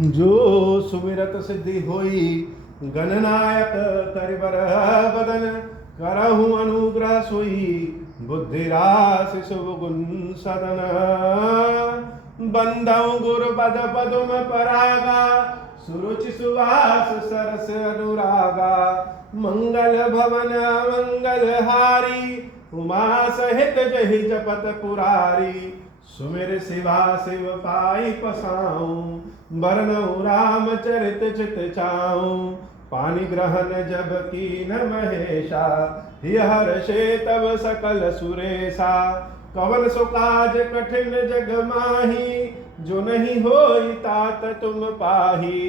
जो सुमिरत सिद्धि होई गणनायक करिबर बदन करहु अनुग्रह सोई बुद्धि राशि शुभ गुण सदन बंधौ गुरु पद पदुम परागा सुरुचि सुवास सरस अनुरागा मंगल भवन मंगल हारी उमा सहित जहि जपत पुरारी सुमिर शिवा शिव पाई पसाऊं बरनऊ राम चरित चित चाऊं पानी ग्रहण जब की न महेशा हर्षे तब सकल सुरेशा कवन सो काज कठिन जग माही जो नहीं होई तात तुम पाही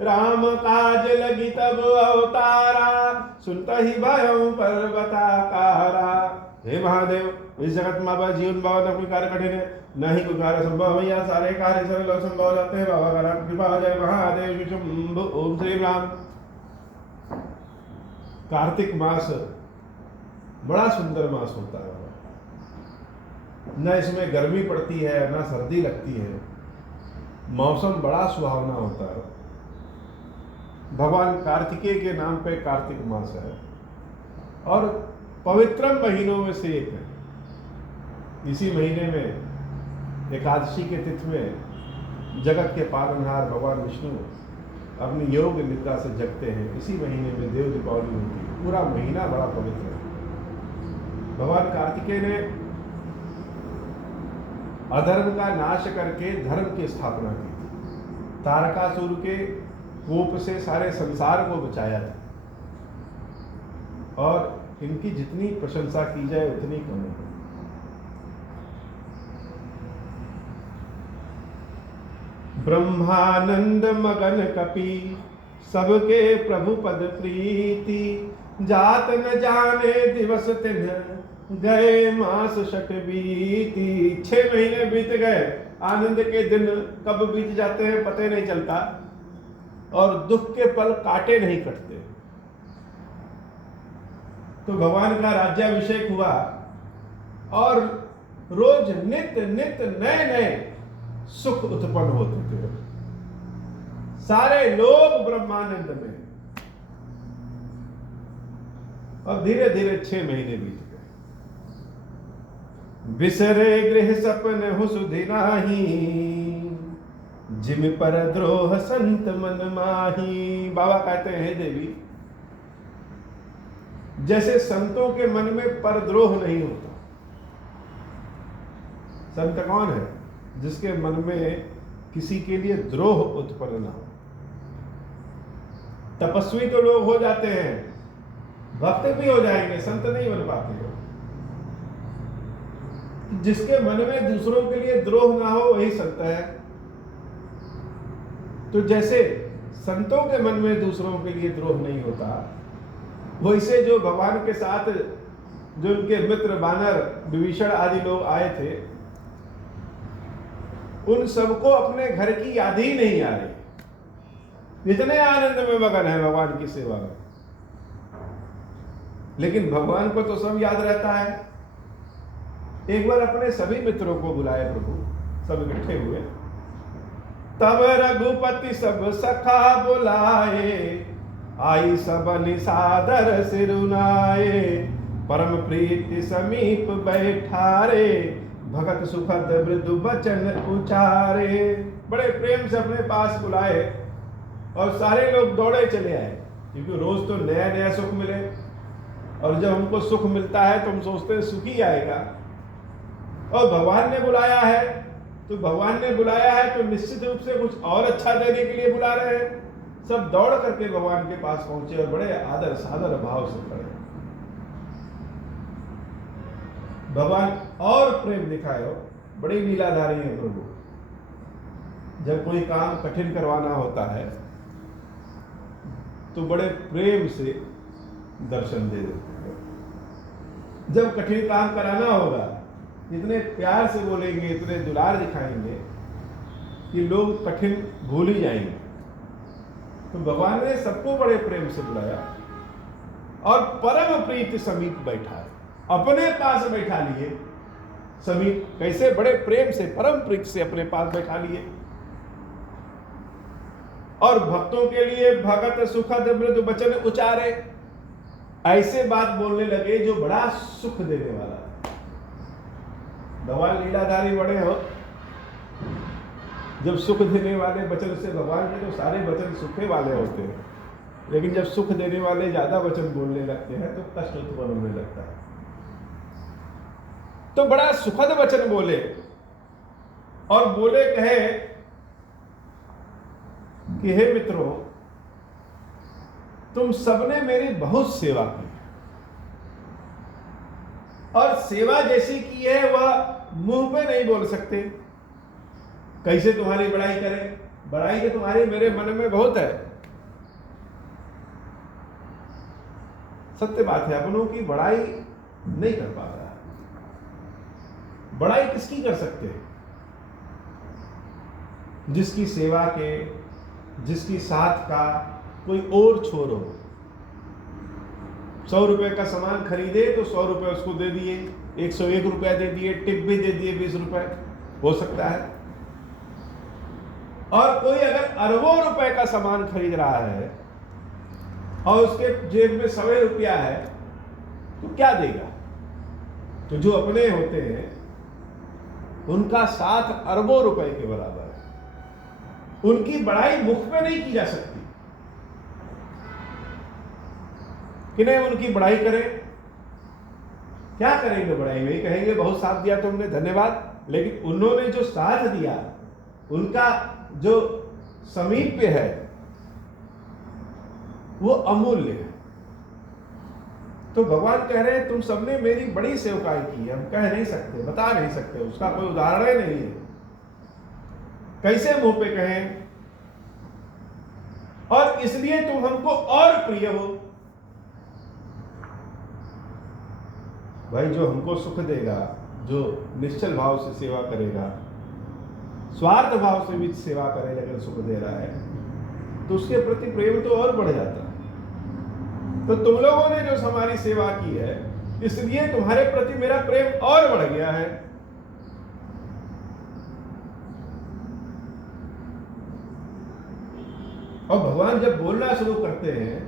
राम काज लगी तब अवतारा सुनता ही भयं पर्वताकारा। हे महादेव, इस जगत में बाबा जीवन बाबा न कोई कार्य कठिन है, न ही कोई कार्य संभव भैया, सारे कार्य सरल संभव हो जाते हैं। बाबा का कृपा हो जाए। महादेव शंभु। ओम श्री राम। कार्तिक मास बड़ा सुंदर मास होता है। न इसमें गर्मी पड़ती है न सर्दी लगती है, मौसम बड़ा सुहावना होता है। भगवान कार्तिकेय के नाम पे कार्तिक मास है और पवित्रम महीनों में से एक है। इसी महीने में एकादशी के तिथि में जगत के पालनहार भगवान विष्णु अपनी योग निद्रा से जगते हैं। इसी महीने में देव दीपावली होती है। पूरा महीना बड़ा पवित्र है। भगवान कार्तिकेय ने अधर्म का नाश करके धर्म की स्थापना की थी। तारकासुर के कोप से सारे संसार को बचाया था और इनकी जितनी प्रशंसा की जाए उतनी कम है। ब्रह्मानंद मगन कपि सबके प्रभु पद प्रीति जात न जाने दिवस तिन गए मास शक बीती। 6 महीने बीत गए, आनंद के दिन कब बीत जाते हैं पता नहीं चलता और दुख के पल काटे नहीं कटते। तो भगवान का राज्याभिषेक हुआ और रोज नित्य नित्य नए नए सुख उत्पन्न होते थे। सारे लोग ब्रह्मानंद में। और धीरे धीरे 6 महीने बीत गए। बिसरे गृह सपन हो सुधि नाही जिम पर द्रोह संत मन माही। बाबा कहते हैं देवी, जैसे संतों के मन में परद्रोह नहीं होता। संत कौन है? जिसके मन में किसी के लिए द्रोह उत्पन्न ना हो। तपस्वी तो लोग हो जाते हैं, भक्त भी हो जाएंगे, संत नहीं बन पाते हो। जिसके मन में दूसरों के लिए द्रोह ना हो वही संत है। तो जैसे संतों के मन में दूसरों के लिए द्रोह नहीं होता, वैसे जो भगवान के साथ जो उनके मित्र वानर विभीषण आदि लोग आए थे, उन सबको अपने घर की याद ही नहीं आ रही। इतने आनंद में मगन है भगवान की सेवा में। लेकिन भगवान को तो सब याद रहता है। एक बार अपने सभी मित्रों को बुलाए प्रभु, सब इकट्ठे हुए। तब रघुपति सब सखा बुलाए, आई सब निसादर सिरुनाए। परम प्रीति समीप बैठारे, भगत सुखद मृदु बचन उचारे। बड़े प्रेम से अपने पास बुलाए और सारे लोग दौड़े चले आए, क्योंकि रोज तो नया नया सुख मिले और जब हमको सुख मिलता है तो हम सोचते हैं सुख ही आएगा। और भगवान ने बुलाया है तो निश्चित रूप से कुछ और अच्छा देने के लिए बुला रहे हैं। सब दौड़ करके भगवान के पास पहुंचे और बड़े आदर सादर भाव से खड़े। भगवान और प्रेम दिखाए हो, बड़ी लीलाधारी है प्रभु। जब कोई काम कठिन करवाना होता है तो बड़े प्रेम से दर्शन दे देते हैं। जब कठिन काम कराना होगा, इतने प्यार से बोलेंगे, इतने दुलार दिखाएंगे कि लोग कठिन भूल ही जाएंगे। तो भगवान ने सबको बड़े प्रेम से बुलाया और परम प्रीति समीप बैठा, अपने पास बैठा लिए। समीप कैसे? बड़े प्रेम से, परम प्रीति से अपने पास बैठा लिए। और भक्तों के लिए भगत सुखद मृदु वचन उचारे। ऐसे बात बोलने लगे जो बड़ा सुख देने वाला। भगवान लीलाधारी बड़े हो, जब सुख देने वाले वचन से भगवान के तो सारे वचन सुखे वाले होते हैं, लेकिन जब सुख देने वाले ज्यादा वचन बोलने लगते हैं तो कष्ट उत्पन्न होने लगता है। तो बड़ा सुखद वचन बोले और बोले कहे कि हे मित्रों, तुम सबने मेरी बहुत सेवा की और सेवा जैसी की है वह मुंह पे नहीं बोल सकते। कैसे तुम्हारी बड़ाई करें? बड़ाई तो तुम्हारी मेरे मन में बहुत है। सत्य बात है, अपनों की बड़ाई नहीं कर पाता। बड़ाई किसकी कर सकते हैं? जिसकी सेवा के, जिसकी साथ का कोई और छोर हो। 100 रुपए का सामान खरीदे तो 100 रुपए उसको दे दिए, 101 रुपया दे दिए, टिप भी दे दिए 20 रुपए, हो सकता है। और कोई अगर अरबों रुपए का सामान खरीद रहा है और उसके जेब में 100 रुपया है तो क्या देगा? तो जो अपने होते हैं उनका साथ अरबों रुपए के बराबर है। उनकी बड़ाई मुख पे नहीं की जा सकती कि नहीं उनकी बड़ाई करें। क्या करेंगे बड़ाई में? कहेंगे बहुत साथ दिया तुमने, धन्यवाद। लेकिन उन्होंने जो साथ दिया, उनका जो समीप्य है वो अमूल्य है। तो भगवान कह रहे हैं तुम सबने मेरी बड़ी सेवकाई की है। हम कह नहीं सकते, बता नहीं सकते, उसका कोई उदाहरण ही नहीं है। कैसे मुंह पे कहें? और इसलिए तुम हमको और प्रिय हो। भाई जो हमको सुख देगा, जो निश्चल भाव से सेवा करेगा, स्वार्थ भाव से भी सेवा करे, अगर सुख दे रहा है तो उसके प्रति प्रेम तो और बढ़ जाता है। तो तुम लोगों ने जो हमारी सेवा की है, इसलिए तुम्हारे प्रति मेरा प्रेम और बढ़ गया है। और भगवान जब बोलना शुरू करते हैं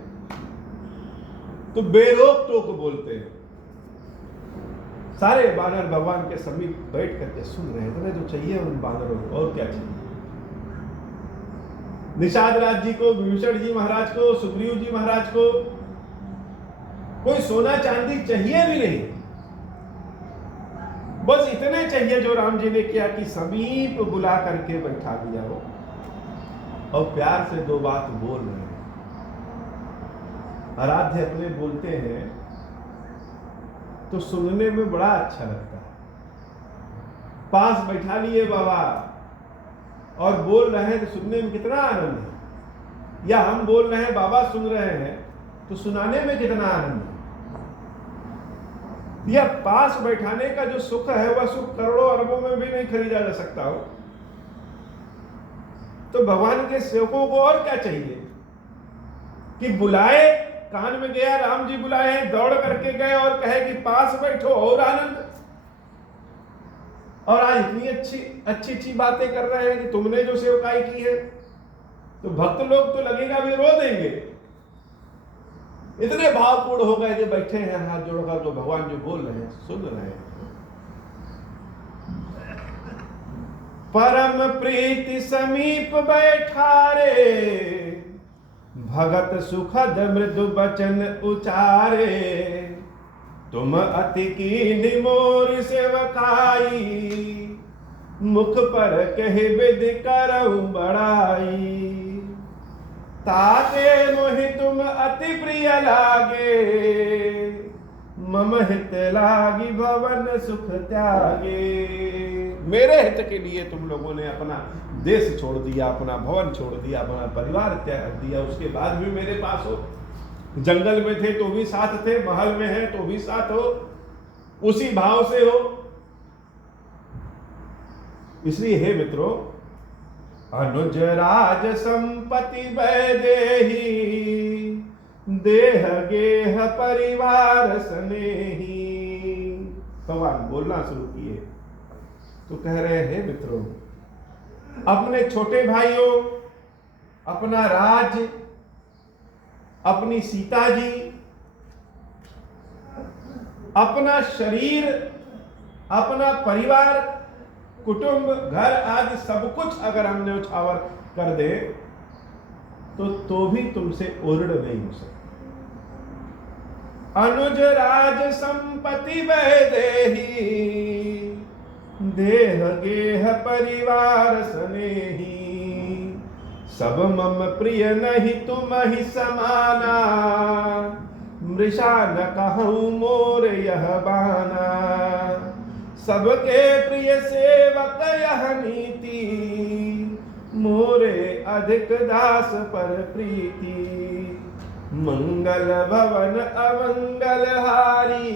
तो बेरोक टोक बोलते हैं। सारे बानर भगवान के समीप बैठ करके सुन रहे हैं। तुम्हें जो चाहिए उन बानरों को, और क्या चाहिए? निषाद राज जी को, विभीषण जी महाराज को, सुग्रीव जी महाराज को कोई सोना चांदी चाहिए भी नहीं। बस इतने चाहिए जो राम जी ने किया कि समीप बुला करके बैठा दिया हो और प्यार से दो बात बोल रहे हैं। आराध्य अपने बोलते हैं तो सुनने में बड़ा अच्छा लगता है। पास बैठा लिए बाबा और बोल रहे हैं तो सुनने में कितना आनंद है। या हम बोल रहे हैं, बाबा सुन रहे हैं, तो सुनाने में कितना आनंद है। या पास बैठाने का जो सुख है वह सुख करोड़ों अरबों में भी नहीं खरीदा जा सकता हो। तो भगवान के सेवकों को और क्या चाहिए कि बुलाए, कान में गया राम जी बुलाए हैं, दौड़ करके गए और कहे कि पास बैठो, और आनंद। और आज इतनी अच्छी बातें कर रहे हैं कि तुमने जो सेवकाई की है, तो भक्त लोग तो लगेगा भी रो देंगे। इतने भावपूर्ण हो गए कि बैठे हैं हाथ जोड़कर, तो भगवान जो बोल रहे हैं सुन रहे हैं। परम प्रीति समीप बैठा रे, भगत सुखद मृदु बचन उचारे। तुम अति कीन्ही मोर सेवकाई, मुख पर कहि विधि करऊ बड़ाई। ताते मोहि तुम अति प्रिय लागे, मम हित लागी भवन सुख त्यागे। मेरे हित के लिए तुम लोगों ने अपना देश छोड़ दिया, अपना भवन छोड़ दिया, अपना परिवार त्याग दिया, उसके बाद भी मेरे पास हो। जंगल में थे तो भी साथ थे, महल में है तो भी साथ हो, उसी भाव से हो। इसलिए हे मित्रों, अनुज राज संपत्ति वैदेही, देह गेह परिवार स्नेही। भगवान बोलना शुरू किए तो कह रहे हैं मित्रों, अपने छोटे भाइयों, अपना राज्य, अपनी सीता जी, अपना शरीर, अपना परिवार, कुटुंब, घर आदि सब कुछ अगर हम न्यौछावर कर दे तो भी तुमसे ओरड नहीं हो सकता। अनुज राज संपत्ति वैदेही, देह गेह परिवार स्नेही, सब मम प्रिय नहीं तुम ही समाना, मृषा न कहूँ मोर यह बाना, सबके प्रिय सेवक यह नीति, मोरे अधिक दास पर प्रीति, मंगल भवन अमंगल हारी,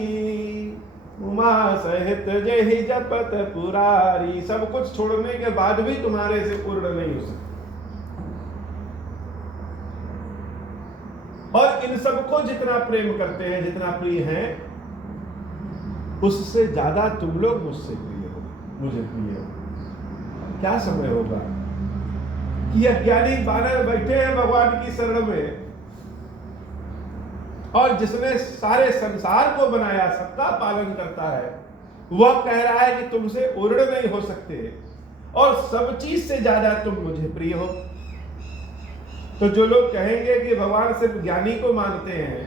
उमा सहित जहि जपत पुरारी। सब कुछ छोड़ने के बाद भी तुम्हारे से पूर्ण नहीं हो सकता। और इन सबको जितना प्रेम करते हैं, जितना प्रिय हैं, उससे ज्यादा तुम लोग मुझसे प्रिय हो, मुझे प्रिय हो। क्या समय होगा कि अज्ञानी बानर बैठे हैं भगवान की शरण में, और जिसने सारे संसार को बनाया, सबका पालन करता है, वह कह रहा है कि तुमसे ओरड नहीं हो सकते, और सब चीज से ज्यादा तुम मुझे प्रिय हो। तो जो लोग कहेंगे कि भगवान सिर्फ ज्ञानी को मानते हैं,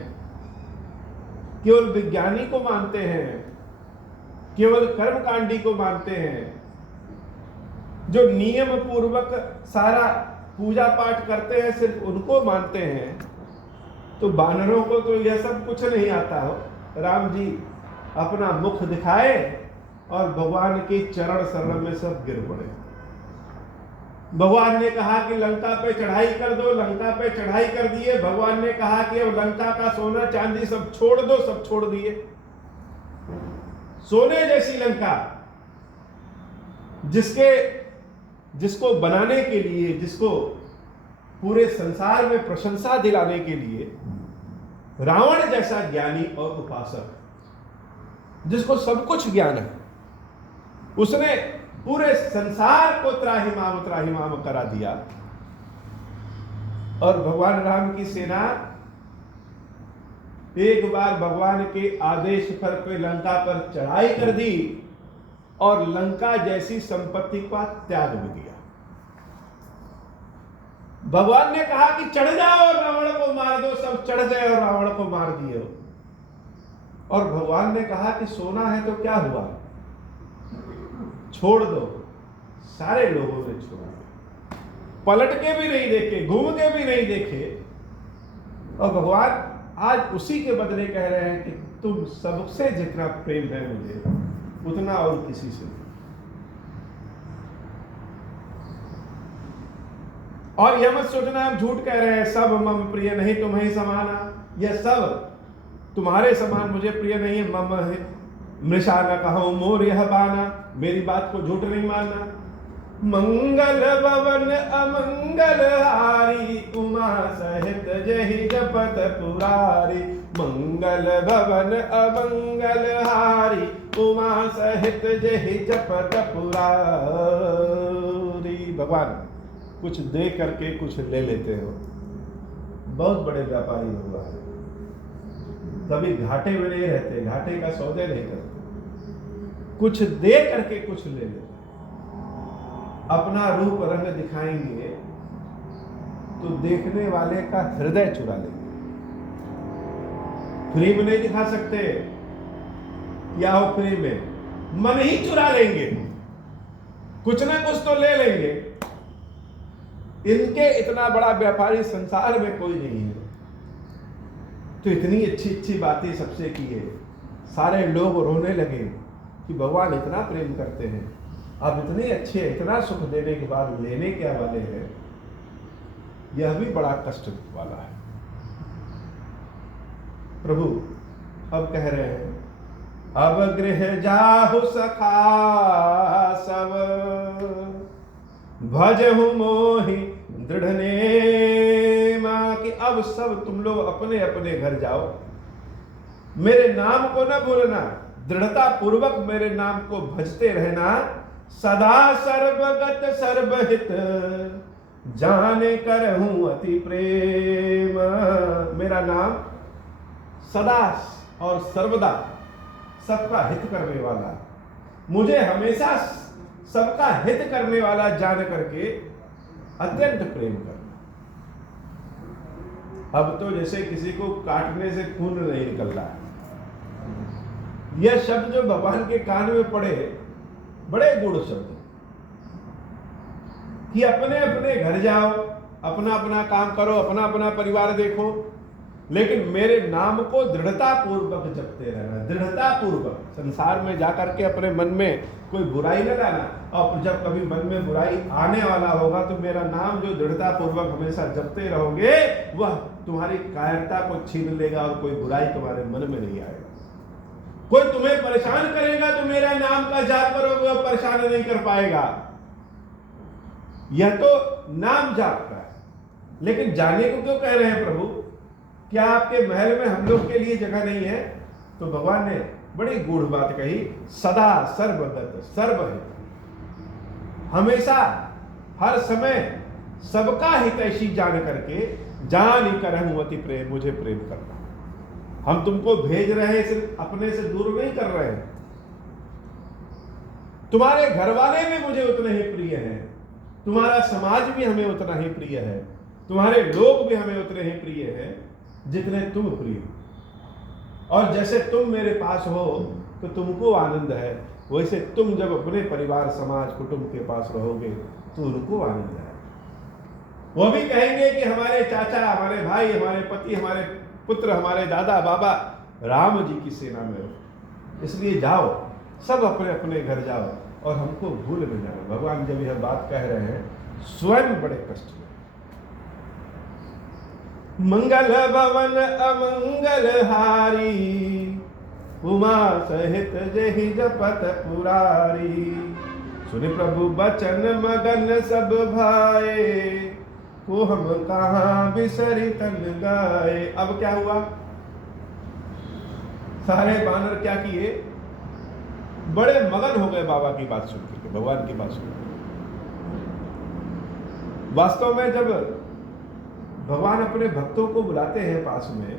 केवल विज्ञानी को मानते हैं, केवल कर्मकांडी को मानते हैं, जो नियम पूर्वक सारा पूजा पाठ करते हैं सिर्फ उनको मानते हैं, तो बानरों को तो यह सब कुछ नहीं आता हो। राम जी अपना मुख दिखाए और भगवान के चरण शरण में सब गिर पड़े। भगवान ने कहा कि लंका पे चढ़ाई कर दो, लंका पे चढ़ाई कर दिए। भगवान ने कहा कि अब लंका का सोना चांदी सब छोड़ दो, सब छोड़ दिए। सोने जैसी लंका, जिसको बनाने के लिए, जिसको पूरे संसार में प्रशंसा दिलाने के लिए रावण जैसा ज्ञानी और उपासक, जिसको सब कुछ ज्ञान है, उसने पूरे संसार को त्राहिमाम त्राहिमाम करा दिया। और भगवान राम की सेना एक बार भगवान के आदेश पर लंका पर चढ़ाई कर दी और लंका जैसी संपत्ति का त्याग भी दिया। भगवान ने कहा कि चढ़ जाओ और रावण को मार दो, सब चढ़ गए और रावण को मार दिए। और भगवान ने कहा कि सोना है तो क्या हुआ, छोड़ दो। सारे लोगों ने छोड़ा, पलट के भी नहीं देखे, घूम के भी नहीं देखे। और भगवान आज उसी के बदले कह रहे हैं कि तुम सबसे जितना प्रेम है मुझे, उतना और किसी से नहीं। और यह मत सोचना हम झूठ कह रहे हैं, सब मम प्रिय नहीं तुम ही समाना। यह सब तुम्हारे समान मुझे प्रिय नहीं है। मम है मृषा न कहूं मोर यह बाना, मेरी बात को झूठ नहीं मानना। मंगल भवन अमंगल हारी, उमा सहित जहि जपत पुरारी। मंगल भवन अमंगल हारी, उमा सहित जहि जपत पुरारी। भगवान कुछ दे करके कुछ ले लेते हो। बहुत बड़े व्यापारी भगवान, कभी घाटे में नहीं रहते, घाटे का सौदे नहीं करते, कुछ दे करके कुछ ले लेते। अपना रूप रंग दिखाएंगे तो देखने वाले का हृदय चुरा लेंगे। फ्री में नहीं दिखा सकते, क्या हो फ्री में, मन ही चुरा लेंगे, कुछ ना कुछ तो ले लेंगे। इनके इतना बड़ा व्यापारी संसार में कोई नहीं है। तो इतनी अच्छी अच्छी बातें सबसे की है, सारे लोग रोने लगे कि भगवान इतना प्रेम करते हैं, अब इतने अच्छे, इतना सुख देने के बाद लेने क्या वाले हैं। यह भी बड़ा कष्ट वाला है। प्रभु अब कह रहे हैं, अब गृह जाहु सखा सब, भजहु मोहि दृढ़ नेमा। कि अब सब तुम लोग अपने अपने घर जाओ, मेरे नाम को न भूलना, दृढ़ता पूर्वक मेरे नाम को भजते रहना। सदा सर्वगत सर्वहित, जाने करहूं अति प्रेम। मेरा नाम सदा और सर्वदा सबका हित करने वाला, मुझे हमेशा सबका हित करने वाला जान करके अत्यंत प्रेम करना। अब तो जैसे किसी को काटने से खून नहीं निकल रहा है। यह शब्द जो भगवान के कान में पड़े बड़े गूढ़ शब्द कि अपने अपने घर जाओ, अपना अपना काम करो, अपना अपना परिवार देखो, लेकिन मेरे नाम को दृढ़ता पूर्वक जपते रहना। दृढ़ता पूर्वक संसार में जाकर के अपने मन में कोई बुराई न लाना, और जब कभी मन में बुराई आने वाला होगा तो मेरा नाम जो दृढ़ता पूर्वक हमेशा जपते रहोगे वह तुम्हारी कायरता को छीन लेगा और कोई बुराई तुम्हारे मन में नहीं आएगा। कोई तुम्हें परेशान करेगा तो मेरा नाम का जाप करोगे, वह परेशान नहीं कर पाएगा। यह तो नाम जाप का है। लेकिन जाने को क्यों कह रहे हैं प्रभु? क्या आपके महल में हम लोग के लिए जगह नहीं है? तो भगवान ने बड़ी गूढ़ बात कही, सदा सर्वगत सर्वहित, हमेशा हर समय सबका हितैषी जान करके जान ही करहूं अति प्रेम, मुझे प्रेम करना। हम तुमको भेज रहे हैं, सिर्फ अपने से दूर नहीं कर रहे हैं। तुम्हारे घर वाले भी मुझे उतने ही प्रिय हैं, तुम्हारा समाज भी हमें उतना ही प्रिय है, तुम्हारे लोग भी हमें उतने ही प्रिय हैं जितने तुम प्रिय हो। और जैसे तुम मेरे पास हो तो तुमको आनंद है, वैसे तुम जब अपने परिवार समाज कुटुंब के पास रहोगे तो उनको आनंद है। वो भी कहेंगे कि हमारे चाचा, हमारे भाई, हमारे पति, हमारे पुत्र, हमारे दादा बाबा राम जी की सेना में हो, इसलिए जाओ, सब अपने अपने घर जाओ और हमको भूल न जाना। भगवान जब यह बात कह रहे हैं स्वयं बड़े कष्ट में। मंगल भवन अमंगल हारी, उमा सहित जहि जपत पुरारी। सुनि प्रभु बचन मगन सब भाए, को हम कहाँ बिसरि तन गाए। अब क्या हुआ? सारे बानर क्या किए? बड़े मगन हो गए बाबा की बात सुन करके, भगवान की बात सुन। वास्तव में जब भगवान अपने भक्तों को बुलाते हैं पास में,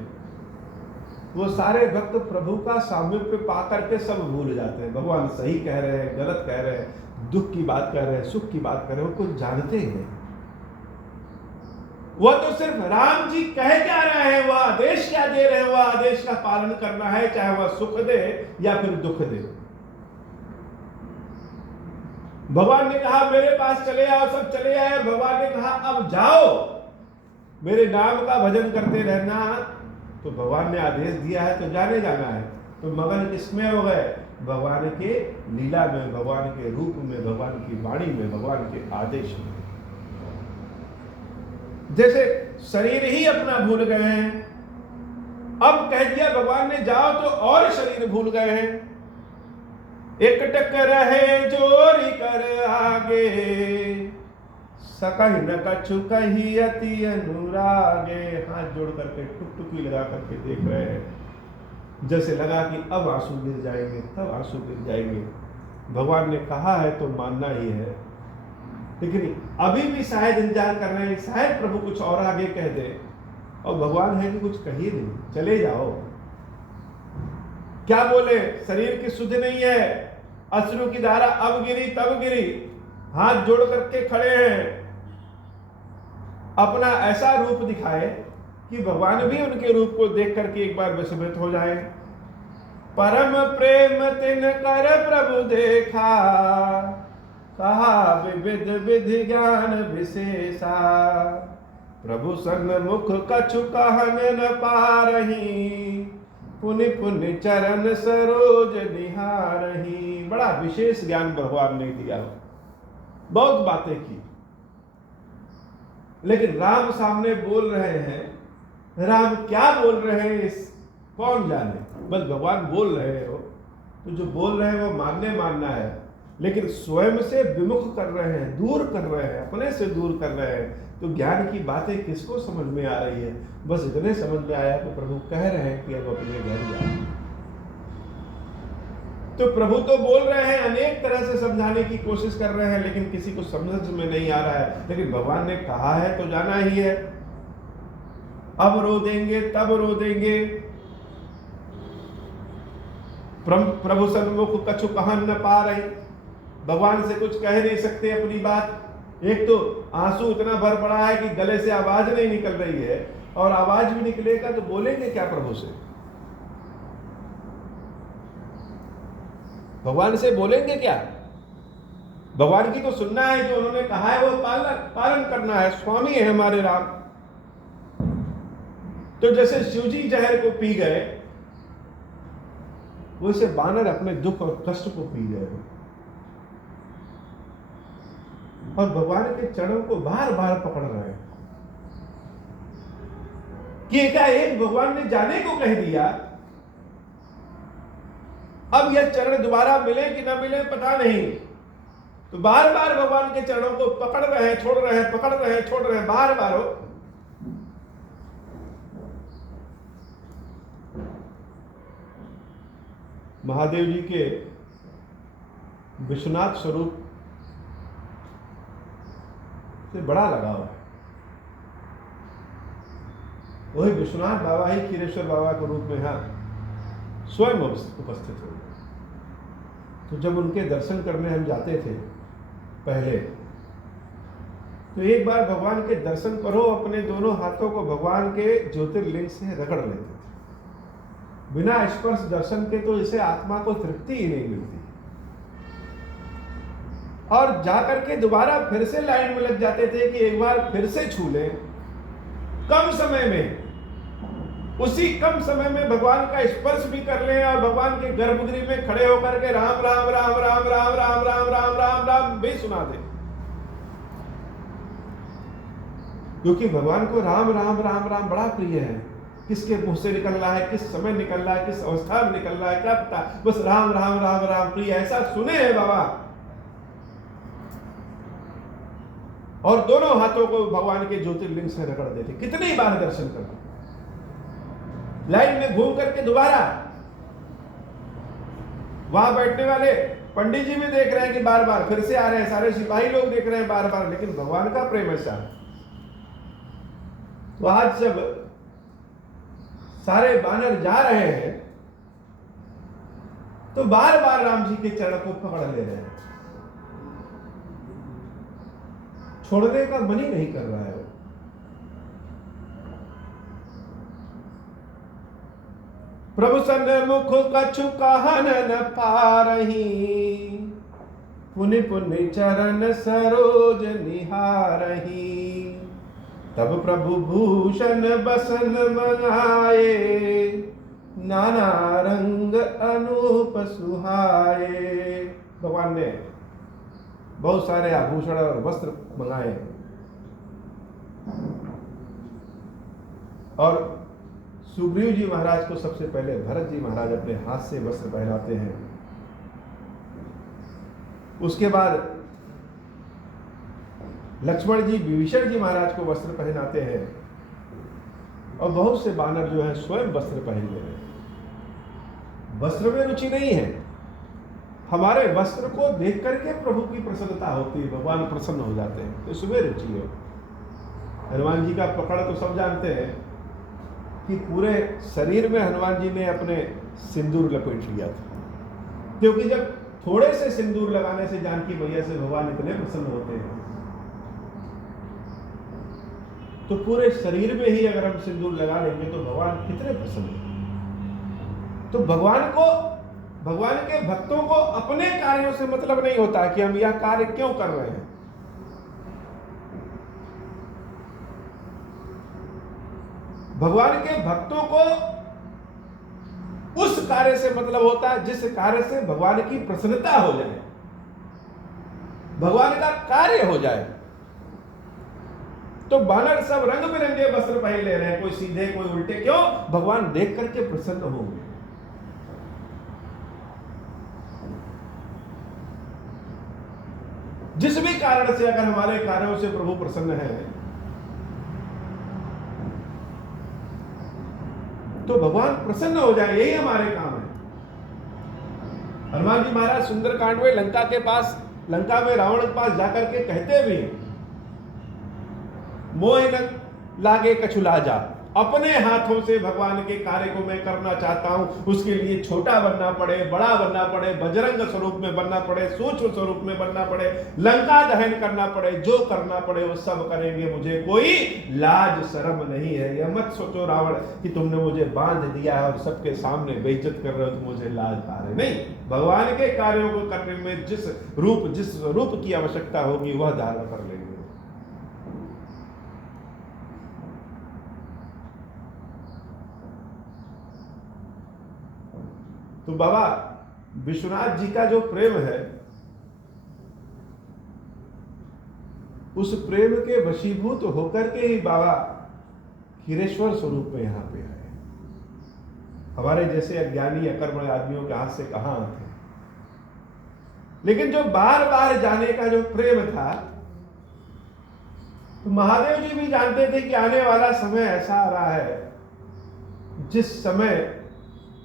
वो सारे भक्त प्रभु का सामीप्य पा करके सब भूल जाते हैं। भगवान सही कह रहे हैं, गलत कह रहे हैं, दुख की बात कह रहे हैं, सुख की बात कर रहे हैं, वो कुछ जानते हैं। वह तो सिर्फ राम जी कह क्या रहे हैं, वह आदेश क्या दे रहे हैं, वह आदेश का पालन करना है, चाहे वह सुख दे या फिर दुख दे। भगवान ने कहा मेरे पास चले आओ, सब चले आए। भगवान ने कहा अब जाओ, मेरे नाम का भजन करते रहना। तो भगवान ने आदेश दिया है तो जाने जाना है। तो मगन किसमें हो गए? भगवान के लीला में, भगवान के रूप में, भगवान की वाणी में, भगवान के आदेश में। जैसे शरीर ही अपना भूल गए हैं। अब कह दिया भगवान ने जाओ तो और शरीर भूल गए हैं। एक टक रहे जोरी कर आगे, सकहि न कछु कही अति अनुरागे। हाथ जोड़ करके टुकटुकी लगा करके देख रहे हैं, जैसे लगा कि अब आंसू गिर जाएंगे, तब आंसू गिर जाएंगे। भगवान ने कहा है तो मानना ही है, लेकिन अभी भी शायद इंतजार कर रहे हैं, शायद प्रभु कुछ और आगे कह दे। और भगवान है कि कुछ कहिए नहीं, चले जाओ। क्या बोले? शरीर की सुध नहीं है, अश्रु की धारा अब गिरी तब गिरी। हाथ जोड़ करके खड़े हैं, अपना ऐसा रूप दिखाए कि भगवान भी उनके रूप को देख करके एक बार विस्मित हो जाए। परम प्रेम तिन कर प्रभु देखा, कहा विविध विधि ज्ञान विशेषा। प्रभु सन्मुख कछु कहन न पारही, पुनि पुनि चरण सरोज निहारही। बड़ा विशेष ज्ञान भगवान ने दिया, बहुत बातें की, लेकिन राम सामने बोल रहे हैं। राम क्या बोल रहे हैं इस कौन जाने, बस भगवान बोल रहे हो तो जो बोल रहे हैं वो मानना है, लेकिन स्वयं से विमुख कर रहे हैं, दूर कर रहे हैं, अपने से दूर कर रहे हैं। तो ज्ञान की बातें किसको समझ में आ रही है? बस इतने समझ में आया तो प्रभु कह रहे हैं कि अब अपने घर जाओ। तो प्रभु तो बोल रहे हैं, अनेक तरह से समझाने की कोशिश कर रहे हैं, लेकिन किसी को समझ में नहीं आ रहा है। लेकिन भगवान ने कहा है तो जाना ही है। अब रो देंगे तब रो देंगे, प्रभु सन्मुख कछु कहा न पा रहे, भगवान से कुछ कह नहीं सकते अपनी बात। एक तो आंसू इतना भर पड़ा है कि गले से आवाज नहीं निकल रही है, और आवाज भी निकलेगा तो बोलेंगे क्या प्रभु से? भगवान से बोलेंगे क्या? भगवान की तो सुनना है, जो उन्होंने कहा है वो पालन करना है। स्वामी है हमारे राम। तो जैसे शिवजी जहर को पी गए, वैसे बानर अपने दुख और कष्ट को पी गए, और भगवान के चरणों को बार बार पकड़ रहे हैं कि एकाएक भगवान ने जाने को कह दिया। अब यह चरण दोबारा मिले कि ना मिले पता नहीं, तो बार बार भगवान के चरणों को पकड़ रहे हैं, छोड़ रहे हैं, पकड़ रहे हैं, छोड़ रहे हैं, बार बार। हो महादेव जी के विश्वनाथ स्वरूप से बड़ा लगाव है। वही विश्वनाथ बाबा ही क्षीरेश्वर बाबा के रूप में यहां स्वयं उपस्थित हो। तो जब उनके दर्शन करने हम जाते थे पहले, तो एक बार भगवान के दर्शन करो, अपने दोनों हाथों को भगवान के ज्योतिर्लिंग से रगड़ लेते थे। बिना स्पर्श दर्शन के तो इसे आत्मा को तृप्ति ही नहीं मिलती। और जाकर के दोबारा फिर से लाइन में लग जाते थे कि एक बार फिर से छू लें, कम समय में, उसी कम समय में भगवान का स्पर्श भी कर लें, और भगवान के गर्भगृह में खड़े होकर के राम राम राम राम राम राम राम राम राम राम भी सुना दें। क्योंकि भगवान को राम राम राम राम बड़ा प्रिय है। किसके मुंह से निकल रहा है, किस समय निकल रहा है, किस अवस्था में निकल रहा है, क्या पता, बस राम राम राम राम प्रिय, ऐसा सुने हैं बाबा। और दोनों हाथों को भगवान के ज्योतिर्लिंग से रगड़ देते। कितनी बार दर्शन करते, लाइन में घूम करके दोबारा। वहां बैठने वाले पंडित जी भी देख रहे हैं कि बार बार फिर से आ रहे हैं, सारे सिपाही लोग देख रहे हैं बार बार, लेकिन भगवान का प्रेम ऐसा। तो आज जब सारे बानर जा रहे हैं, तो बार बार राम जी के चरण को पकड़ ले रहे हैं, छोड़ने का मन ही नहीं कर रहा है। प्रभु सन्मुख कछु कहन न पारही, पुनि पुनि चरण सरोज निहारही। तब प्रभु भूषण बसन मंगाए, नाना रंग अनूप सुहाए। भगवान ने बहुत सारे आभूषण और वस्त्र मंगाए, और सुग्रीव जी महाराज को सबसे पहले भरत जी महाराज अपने हाथ से वस्त्र पहनाते हैं। उसके बाद लक्ष्मण जी विभीषण जी महाराज को वस्त्र पहनाते हैं, और बहुत से बानर जो है स्वयं वस्त्र पहन ले रहे हैं। वस्त्र में रुचि नहीं है, हमारे वस्त्र को देख करके प्रभु की प्रसन्नता होती है, भगवान प्रसन्न हो जाते हैं, तो इसमें रुचि है। हनुमान जी का प्रकरण तो सब जानते हैं कि पूरे शरीर में हनुमान जी ने अपने सिंदूर लपेट लिया था, क्योंकि जब थोड़े से सिंदूर लगाने से जानकी मैया से भगवान इतने प्रसन्न होते हैं, तो पूरे शरीर में ही अगर हम सिंदूर लगा लेंगे तो भगवान कितने प्रसन्न हैं। तो भगवान के भक्तों को अपने कार्यों से मतलब नहीं होता कि हम यह कार्य क्यों कर रहे हैं। भगवान के भक्तों को उस कार्य से मतलब होता है जिस कार्य से भगवान की प्रसन्नता हो जाए, भगवान का कार्य हो जाए। तो बानर सब रंग बिरंगे वस्त्र पहन ले रहे हैं, कोई सीधे कोई उल्टे, क्यों? भगवान देख करके प्रसन्न होंगे। जिस भी कारण से अगर हमारे कार्यों से प्रभु प्रसन्न है, तो भगवान प्रसन्न हो जाए, यही हमारे काम है। हनुमान जी महाराज सुंदरकांड में लंका में रावण के पास जाकर के कहते भी हैं, मोह न लागे कछु लाजा, अपने हाथों से भगवान के कार्य को मैं करना चाहता हूं, उसके लिए छोटा बनना पड़े, बड़ा बनना पड़े, बजरंग स्वरूप में बनना पड़े, सूक्ष्म स्वरूप में बनना पड़े, लंका दहन करना पड़े, जो करना पड़े वो सब करेंगे, मुझे कोई लाज शर्म नहीं है। यह मत सोचो रावण कि तुमने मुझे बांध दिया है और सबके सामने बेइज्जत कर रहे हो तो मुझे लाज आ रही, नहीं, भगवान के कार्यों को करने में जिस रूप की आवश्यकता होगी वह धारण कर लेंगे। तो बाबा विश्वनाथ जी का जो प्रेम है, उस प्रेम के वशीभूत होकर के ही बाबा खीरेश्वर स्वरूप में यहां पे आए। हमारे जैसे अज्ञानी अकर्मण्य आदमियों के हाथ से कहां थे, लेकिन जो बार बार जाने का जो प्रेम था, तो महादेव जी भी जानते थे कि आने वाला समय ऐसा आ रहा है जिस समय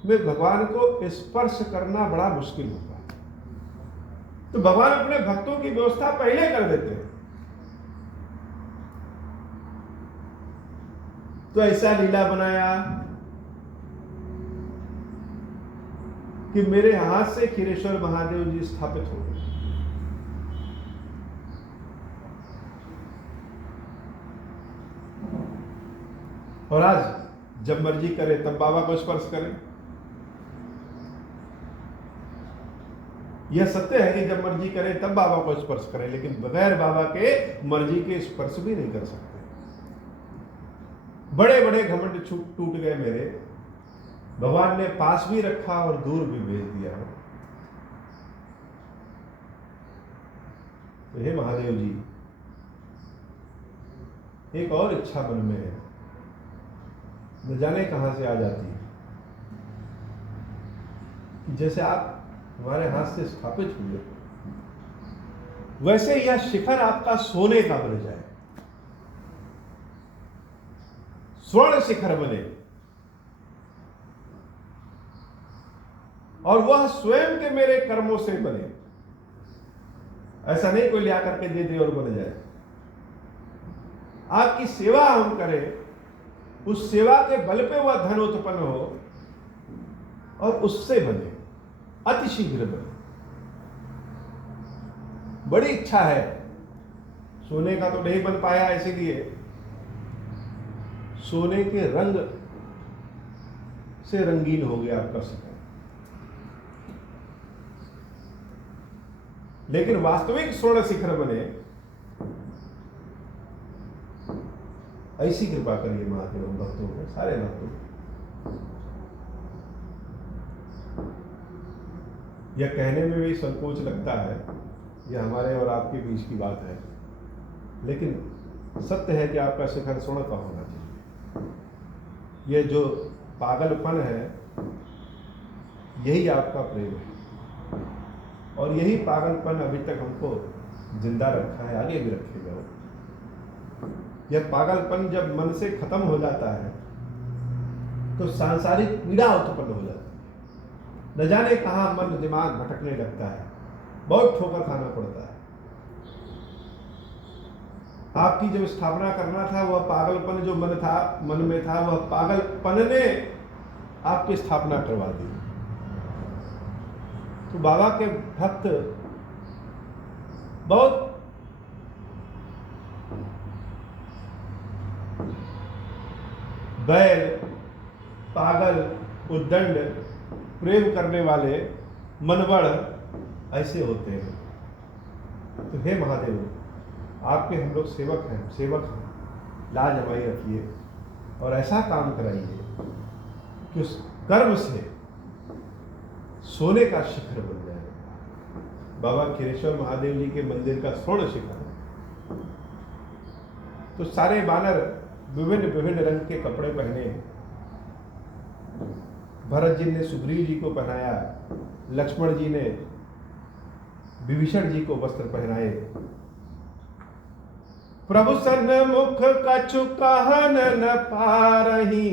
में भगवान को स्पर्श करना बड़ा मुश्किल होगा। तो भगवान अपने भक्तों की व्यवस्था पहले कर देते हैं। तो ऐसा लीला बनाया कि मेरे हाथ से खीरेश्वर महादेव जी स्थापित हो गए। और आज जब मर्जी करे तब बाबा को स्पर्श करें। यह सत्य है कि जब मर्जी करें तब बाबा को स्पर्श करें, लेकिन बगैर बाबा के मर्जी के स्पर्श भी नहीं कर सकते। बड़े बड़े घमंड टूट गए मेरे, भगवान ने पास भी रखा और दूर भी भेज दिया है। तो हे महादेव जी, एक और इच्छा मन में है, न जाने कहां से आ जाती है, कि जैसे आप हमारे हाथ से स्थापित हुए, वैसे यह शिखर आपका सोने का बन जाए, स्वर्ण शिखर बने, और वह स्वयं के मेरे कर्मों से बने। ऐसा नहीं कोई लिया करके दे दे और बन जाए। आपकी सेवा हम करें, उस सेवा के बल पे वह धन उत्पन्न हो और उससे बने, अतिशीघ्र बने। बड़ी इच्छा है, सोने का तो नहीं बन पाया, इसीलिए सोने के रंग से रंगीन हो गया आपका शिखर। लेकिन वास्तविक स्वर्ण शिखर बने, ऐसी कृपा करिए महादेव भक्तों को, सारे भक्तों को। यह कहने में भी संकोच लगता है, यह हमारे और आपके बीच की बात है, लेकिन सत्य है कि आपका शिखर स्वर्ण का होना चाहिए। यह जो पागलपन है, यही आपका प्रेम है, और यही पागलपन अभी तक हमको जिंदा रखा है, आगे भी रखेगा। यह पागलपन जब मन से खत्म हो जाता है तो सांसारिक पीड़ा उत्पन्न हो जाती है, न जाने कहां मन दिमाग भटकने लगता है, बहुत ठोकर खाना पड़ता है। आपकी जब स्थापना करना था, वह पागलपन जो मन में था, वह पागलपन ने आपकी स्थापना करवा दी। तो बाबा के भक्त बहुत बैल, पागल, उद्दंड, प्रेम करने वाले, मनबड़ ऐसे होते हैं। तो हे महादेव, आपके हम लोग सेवक हैं, लाज हमारी रखिए और ऐसा काम कराइए कि उस कर्म से सोने का शिखर बन जाए। बाबा खीरेश्वर महादेव जी के मंदिर का स्वर्ण शिखर। तो सारे बानर विभिन्न रंग के कपड़े पहने, भरत जी ने सुग्रीव जी को पहनाया, लक्ष्मण जी ने विभीषण जी को वस्त्र पहनाए। प्रभु सन्मुख कछु कहन न पारही,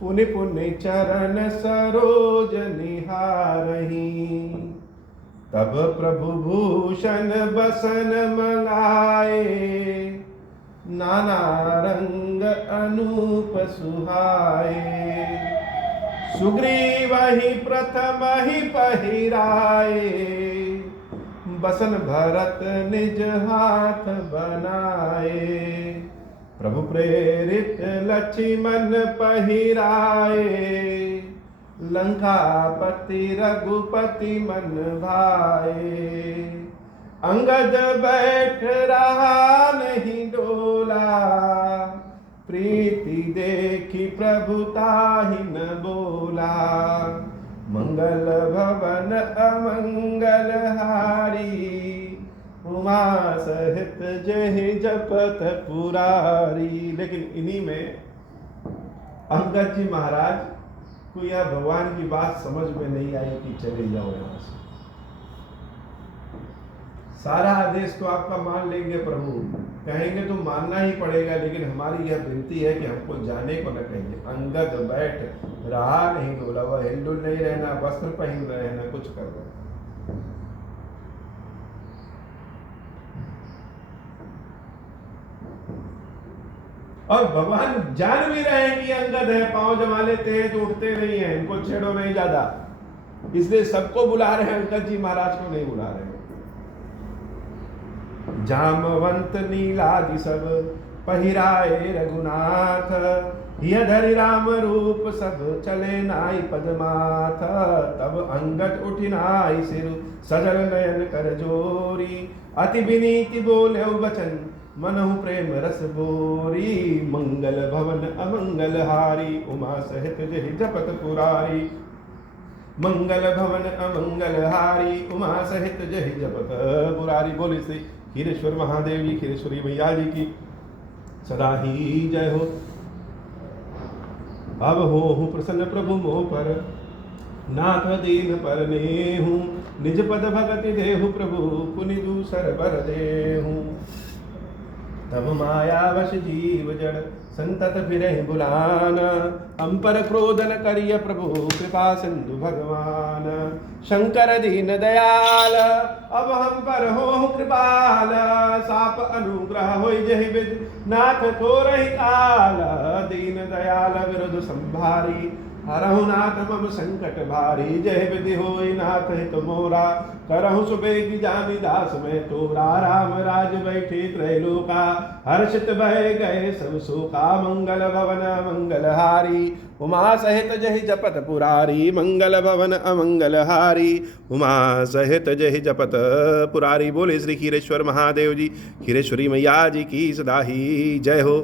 पुनि पुनि चरण सरोज निहारही। तब प्रभु भूषण बसन मंगाए, नाना रंग अनूप सुहाए। सुग्रीव ही प्रथम ही पहिराए, बसन भरत निज हाथ बनाए। प्रभु प्रेरित लक्ष्मण पहिराए, लंकापति रघुपति मन भाए। अंगद बैठ रहा नहीं डोला, प्रीति देखी प्रभुताहि न बोला। मंगल भवन अमंगल हारी, उमा सहित जहि जपत पुरारी। लेकिन इन्हीं में अंगद जी महाराज को यह भगवान की बात समझ में नहीं आई कि चले जाओ यहां से। सारा आदेश तो आपका मान लेंगे प्रभु, कहेंगे तो मानना ही पड़ेगा, लेकिन हमारी यह विनती है कि हमको जाने को न कहिए। अंगद बैठ रहा नहीं डोला, वह हिलडुल नहीं रहना, वस्त्र पहन रहे ना कुछ कर रहे। और भगवान जान भी रहे हैं कि अंगद है, पांव जमा लेते हैं तो उठते नहीं है, इनको छेड़ो नहीं ज्यादा, इसलिए सबको बुला रहे हैं, अंगद जी महाराज को नहीं बुला रहे हैं। जामवंत नीलादि सब पहिराए रघुनाथ, हिय धरि राम रूप सब चले नाई पदमाथ। तब अंगद उठि नाई सिर सजल नयन कर जोरी, अति विनीति बोले बचन मनहु प्रेम रस बोरी। मंगल भवन अमंगल हारी, उमा सहित जहि जपत पुरारी। मंगल भवन अमंगल हारी, उमा सहित जहि जपत पुरारी। बोले श्री खीरेश्वर महादेव जी, खीरेश्वरी मैया जी की सदा ही जय हो। अब हो प्रसन्न प्रभु मोह पर, नाथ दीन पर नेहु। निज पद भगति देहु प्रभु, पुनि दूसर बर देहु। तब माया वश जीव जड़, संतत फिरहि बुलान। अंपर क्रोधन करिय प्रभु, कृपा सिंधु भगवान। शंकर दीन दयाल, अब हम पर हो कृपाल। साप अनुग्रह होई जहि विधि, नाथ को रही काल। दीन दयाल विरुद्ध संभारी, हरहु नाथ मम संकट भारी। जय विधि होई नाथ हित मोरा, करहु सुबेग जानि दास में तोरा। राम राज बैठे त्रैलोका, हर्षित भय गए सब शोका। मंगल भवन मंगल हारी, उमा सहित जहि जपत पुरारी। मंगल भवन अमंगल हारी, उमा सहित जहि जपत पुरारी। बोले श्री खीरेश्वर महादेव जी, खीरेश्वरी मैया जी की सदा ही जय हो।